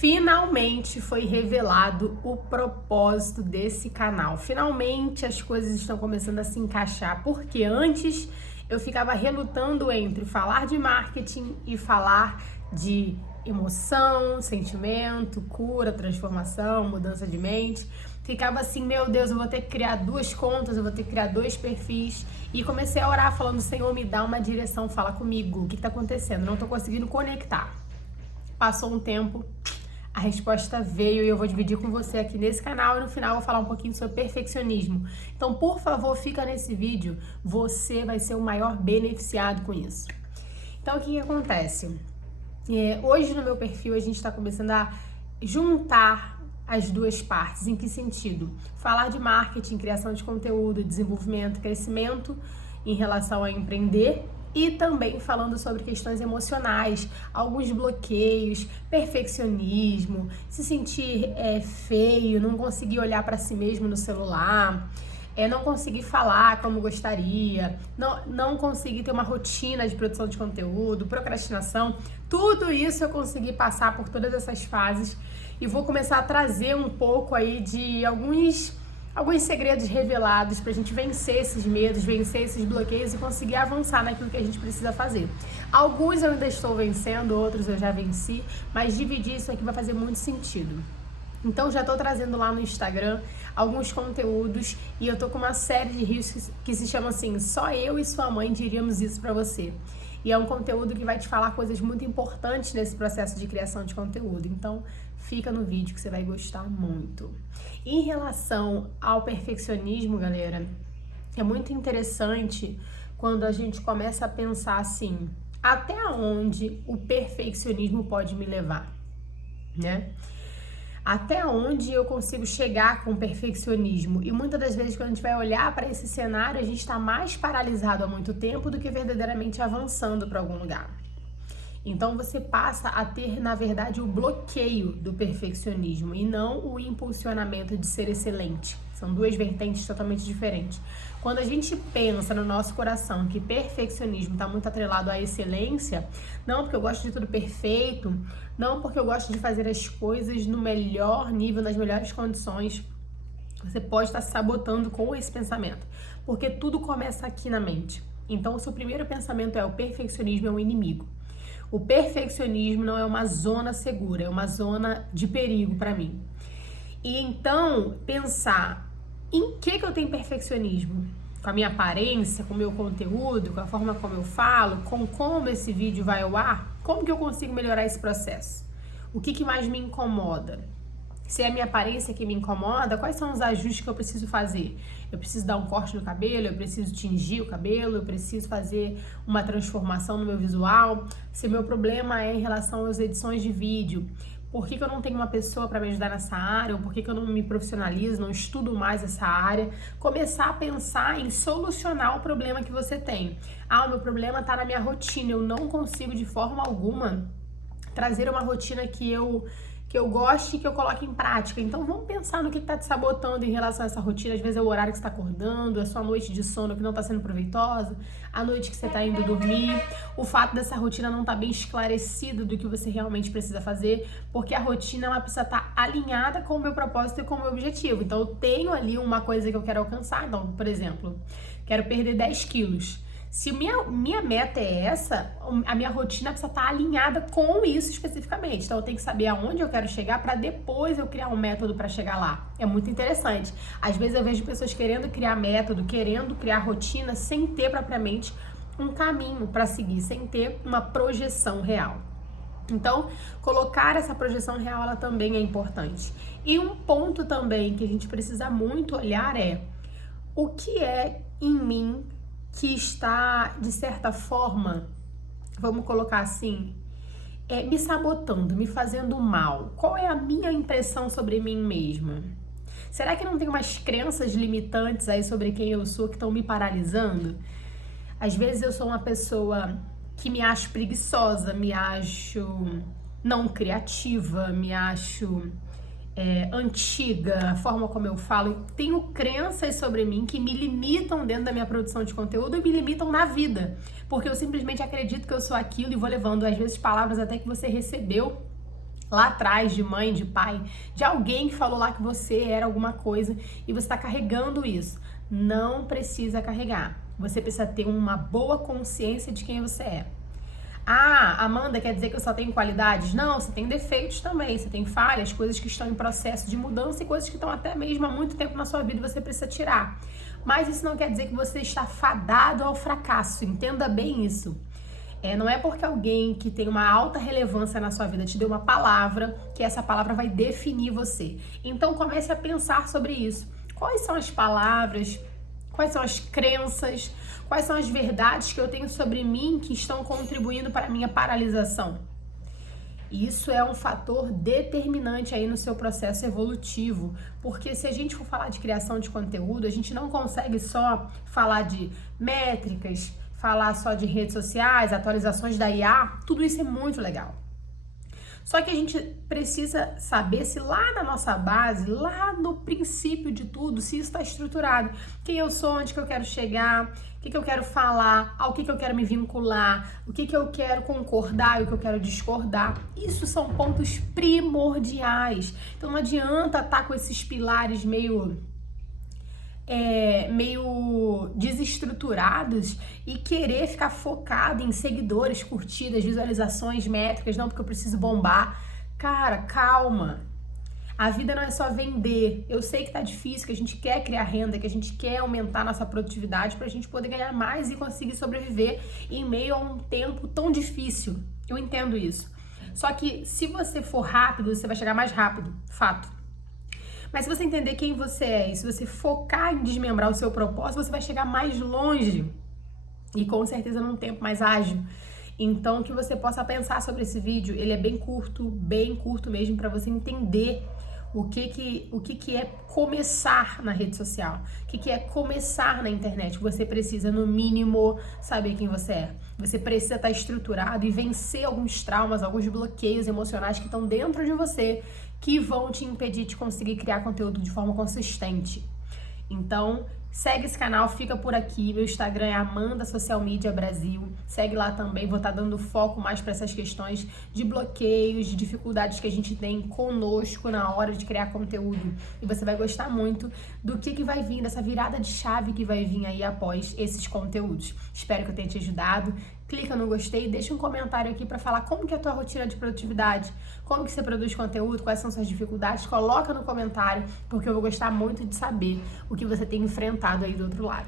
Finalmente foi revelado o propósito desse canal. Finalmente as coisas estão começando a se encaixar, porque antes eu ficava relutando entre falar de marketing e falar de emoção, sentimento, cura, transformação, mudança de mente. Ficava assim, meu Deus, eu vou ter que criar 2 contas, eu vou ter que criar 2 perfis. E comecei a orar falando, Senhor, me dá uma direção, fala comigo, o que tá acontecendo? Não tô conseguindo conectar. Passou um tempo, a resposta veio e eu vou dividir com você aqui nesse canal e no final eu vou falar um pouquinho sobre perfeccionismo. Então, por favor, fica nesse vídeo, você vai ser o maior beneficiado com isso. Então, o que acontece? Hoje no meu perfil a gente está começando a juntar as 2 partes. Em que sentido? Falar de marketing, criação de conteúdo, desenvolvimento, crescimento em relação a empreender e também falando sobre questões emocionais, alguns bloqueios, perfeccionismo, se sentir feio, não conseguir olhar para si mesmo no celular, não conseguir falar como gostaria, não conseguir ter uma rotina de produção de conteúdo, procrastinação. Tudo isso eu consegui passar por todas essas fases e vou começar a trazer um pouco aí de alguns segredos revelados pra gente vencer esses medos, vencer esses bloqueios e conseguir avançar naquilo que a gente precisa fazer. Alguns eu ainda estou vencendo, outros eu já venci, mas dividir isso aqui vai fazer muito sentido. Então já tô trazendo lá no Instagram alguns conteúdos e eu tô com uma série de rios que se chama assim, só eu e sua mãe diríamos isso pra você. E é um conteúdo que vai te falar coisas muito importantes nesse processo de criação de conteúdo. Então, fica no vídeo que você vai gostar muito. Em relação ao perfeccionismo, galera, é muito interessante quando a gente começa a pensar assim, até onde o perfeccionismo pode me levar, né? Até onde eu consigo chegar com o perfeccionismo. E muitas das vezes, quando a gente vai olhar para esse cenário, a gente está mais paralisado há muito tempo do que verdadeiramente avançando para algum lugar. Então você passa a ter, na verdade, o bloqueio do perfeccionismo e não o impulsionamento de ser excelente. São 2 vertentes totalmente diferentes. Quando a gente pensa no nosso coração que perfeccionismo está muito atrelado à excelência, não porque eu gosto de tudo perfeito, não porque eu gosto de fazer as coisas no melhor nível, nas melhores condições, você pode estar se sabotando com esse pensamento, porque tudo começa aqui na mente. Então, o seu primeiro pensamento é: o perfeccionismo é um inimigo. O perfeccionismo não é uma zona segura, é uma zona de perigo para mim. E então, pensar em que eu tenho perfeccionismo? Com a minha aparência, com o meu conteúdo, com a forma como eu falo, com como esse vídeo vai ao ar? Como que eu consigo melhorar esse processo? O que mais me incomoda? Se é a minha aparência que me incomoda, quais são os ajustes que eu preciso fazer? Eu preciso dar um corte no cabelo, eu preciso tingir o cabelo, eu preciso fazer uma transformação no meu visual. Se o meu problema é em relação às edições de vídeo, por que eu não tenho uma pessoa para me ajudar nessa área? Ou por que eu não me profissionalizo, não estudo mais essa área? Começar a pensar em solucionar o problema que você tem. O meu problema está na minha rotina, eu não consigo de forma alguma trazer uma rotina que eu goste e que eu coloque em prática. Então vamos pensar no que está te sabotando em relação a essa rotina. Às vezes é o horário que você está acordando, é a sua noite de sono que não está sendo proveitosa, a noite que você está indo dormir, o fato dessa rotina não estar bem esclarecida do que você realmente precisa fazer, porque a rotina ela precisa estar alinhada com o meu propósito e com o meu objetivo. Então eu tenho ali uma coisa que eu quero alcançar. Então, por exemplo, quero perder 10 quilos. Se minha meta é essa, a minha rotina precisa estar alinhada com isso especificamente. Então eu tenho que saber aonde eu quero chegar para depois eu criar um método para chegar lá. É muito interessante. Às vezes eu vejo pessoas querendo criar método, querendo criar rotina sem ter propriamente um caminho para seguir, sem ter uma projeção real. Então, colocar essa projeção real, ela também é importante. E um ponto também que a gente precisa muito olhar é o que é em mim que está, de certa forma, vamos colocar assim, me sabotando, me fazendo mal. Qual é a minha impressão sobre mim mesma? Será que não tem umas crenças limitantes aí sobre quem eu sou que estão me paralisando? Às vezes eu sou uma pessoa que me acho preguiçosa, me acho não criativa, me acho antiga, a forma como eu falo, tenho crenças sobre mim que me limitam dentro da minha produção de conteúdo e me limitam na vida, porque eu simplesmente acredito que eu sou aquilo e vou levando, às vezes, palavras até que você recebeu lá atrás, de mãe, de pai, de alguém que falou lá que você era alguma coisa e você está carregando isso. Não precisa carregar. Você precisa ter uma boa consciência de quem você é. Ah, Amanda, quer dizer que eu só tenho qualidades? Não, você tem defeitos também, você tem falhas, coisas que estão em processo de mudança e coisas que estão até mesmo há muito tempo na sua vida e você precisa tirar. Mas isso não quer dizer que você está fadado ao fracasso, entenda bem isso. Não é porque alguém que tem uma alta relevância na sua vida te deu uma palavra, que essa palavra vai definir você. Então comece a pensar sobre isso. Quais são as palavras, quais são as crenças, quais são as verdades que eu tenho sobre mim que estão contribuindo para a minha paralisação? Isso é um fator determinante aí no seu processo evolutivo, porque se a gente for falar de criação de conteúdo, a gente não consegue só falar de métricas, falar só de redes sociais, atualizações da IA, tudo isso é muito legal. Só que a gente precisa saber se lá na nossa base, lá no princípio de tudo, se isso está estruturado. Quem eu sou, onde que eu quero chegar, o que eu quero falar, ao que eu quero me vincular, o que eu quero concordar e o que eu quero discordar. Isso são pontos primordiais. Então não adianta estar com esses pilares meio desestruturados e querer ficar focado em seguidores, curtidas, visualizações, métricas, não, porque eu preciso bombar. Cara, calma. A vida não é só vender. Eu sei que tá difícil, que a gente quer criar renda, que a gente quer aumentar nossa produtividade pra gente poder ganhar mais e conseguir sobreviver em meio a um tempo tão difícil. Eu entendo isso. Só que se você for rápido, você vai chegar mais rápido. Fato. Mas se você entender quem você é e se você focar em desmembrar o seu propósito, você vai chegar mais longe e com certeza num tempo mais ágil. Então, que você possa pensar sobre esse vídeo, ele é bem curto mesmo, para você entender o que é começar na rede social, o que é começar na internet. Você precisa, no mínimo, saber quem você é. Você precisa estar estruturado e vencer alguns traumas, alguns bloqueios emocionais que estão dentro de você, que vão te impedir de conseguir criar conteúdo de forma consistente. Então, segue esse canal, fica por aqui. Meu Instagram é Amanda Social Media Brasil. Segue lá também, vou estar dando foco mais para essas questões de bloqueios, de dificuldades que a gente tem conosco na hora de criar conteúdo. E você vai gostar muito do que vai vir, dessa virada de chave que vai vir aí após esses conteúdos. Espero que eu tenha te ajudado. Clica no gostei, deixa um comentário aqui para falar como que é a tua rotina de produtividade, como que você produz conteúdo, quais são suas dificuldades, coloca no comentário, porque eu vou gostar muito de saber o que você tem enfrentado aí do outro lado.